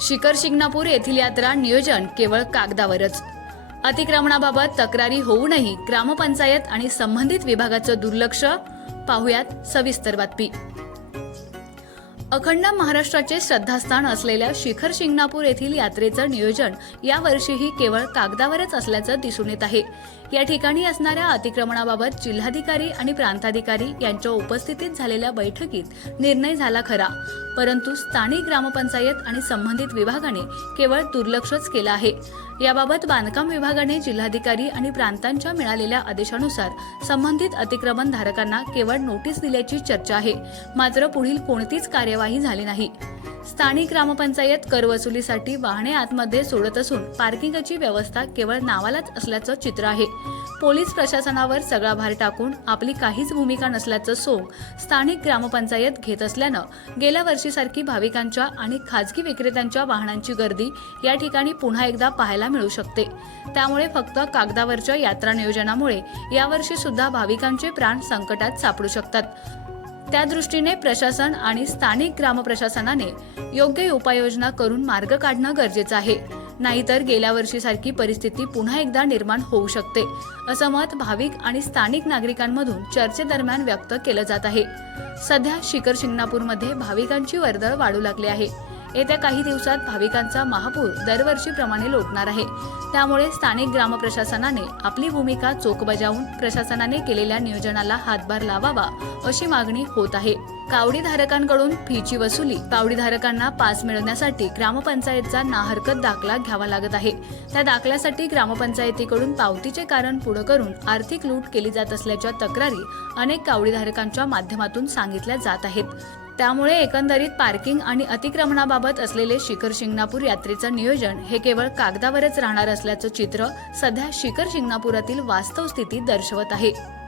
शिखर शिंगणापूर येथील यात्रा नियोजन केवळ कागदावरच. अतिक्रमणाबाबत तक्रारी होऊनही ग्रामपंचायत आणि संबंधित विभागाचं दुर्लक्ष. पाहुयात सविस्तर बातमी. अखंड महाराष्ट्राचे श्रद्धास्थान असलेल्या शिखर शिंगणापूर येथील यात्रेचं नियोजन यावर्षीही केवळ कागदावरच असल्याचं दिसून येत आहे. या ठिकाणी असणाऱ्या अतिक्रमणाबाबत जिल्हाधिकारी आणि प्रांताधिकारी यांच्या उपस्थितीत झालेल्या बैठकीत निर्णय झाला खरा. परंतु स्थानिक ग्रामपंचायत आणि संबंधित विभागाने केवळ दुर्लक्षच केलं आहे. याबाबत बांधकाम विभागाने जिल्हाधिकारी आणि प्रांतांच्या मिळालेल्या आदेशानुसार संबंधित अतिक्रमण धारकांना केवळ नोटीस दिल्याची चर्चा आहे. मात्र पुढील कोणतीच कार्यवाही झाली नाही. स्थानिक ग्रामपंचायत करवसुलीसाठी वाहने आतमध्ये सोडत असून पार्किंगची व्यवस्था केवळ नावालाच असल्याचं चित्र आहे. पोलीस प्रशासनावर सगळा भार टाकून आपली काहीच भूमिका नसल्याचं सोंग स्थानिक ग्रामपंचायत घेत असल्यानं गेल्या वर्षीसारखी भाविकांच्या आणि खाजगी विक्रेत्यांच्या वाहनांची गर्दी या ठिकाणी पुन्हा एकदा पाहायला मिळू शकते. त्यामुळे फक्त कागदावरच्या यात्रा नियोजनामुळे यावर्षी सुद्धा भाविकांचे प्राण संकटात सापडू शकतात. त्या दृष्टीने प्रशासन आणि स्थानिक ग्रामप्रशासनाने योग्य उपाययोजना करून मार्ग काढणं गरजेचं आहे. नाहीतर गेल्या वर्षीसारखी परिस्थिती पुन्हा एकदा निर्माण होऊ शकते असं मत भाविक आणि स्थानिक नागरिकांमधून चर्चेदरम्यान व्यक्त केलं जात आहे. सध्या शिखर शिंगणापूरमध्ये भाविकांची वर्दळ वाढू लागली आहे. येत्या काही दिवसात भाविकांचा महापूर दरवर्षीप्रमाणे लोटणार आहे. त्यामुळे स्थानिक ग्रामप्रशासनाने आपली भूमिका चोख बजावून प्रशासनाने केलेल्या नियोजनाला हातभार लावावा अशी मागणी होत आहे. कावडीधारकांकडून फीची वसुली. कावडीधारकांना पास मिळवण्यासाठी ग्रामपंचायतचा नाहरकत दाखला घ्यावा लागत आहे. त्या दाखल्यासाठी ग्रामपंचायतीकडून पावतीचे कारण पुढे करून आर्थिक लूट केली जात असल्याच्या तक्रारी अनेक कावडीधारकांच्या माध्यमातून सांगितल्या जात आहेत. त्यामुळे एकंदरीत पार्किंग आणि अतिक्रमणाबाबत असलेले शिखर शिंगणापूर यात्रेचं नियोजन हे केवळ कागदावरच राहणार असल्याचं चित्र सध्या शिखर शिंगणापुरातील वास्तव स्थिती दर्शवत आहे.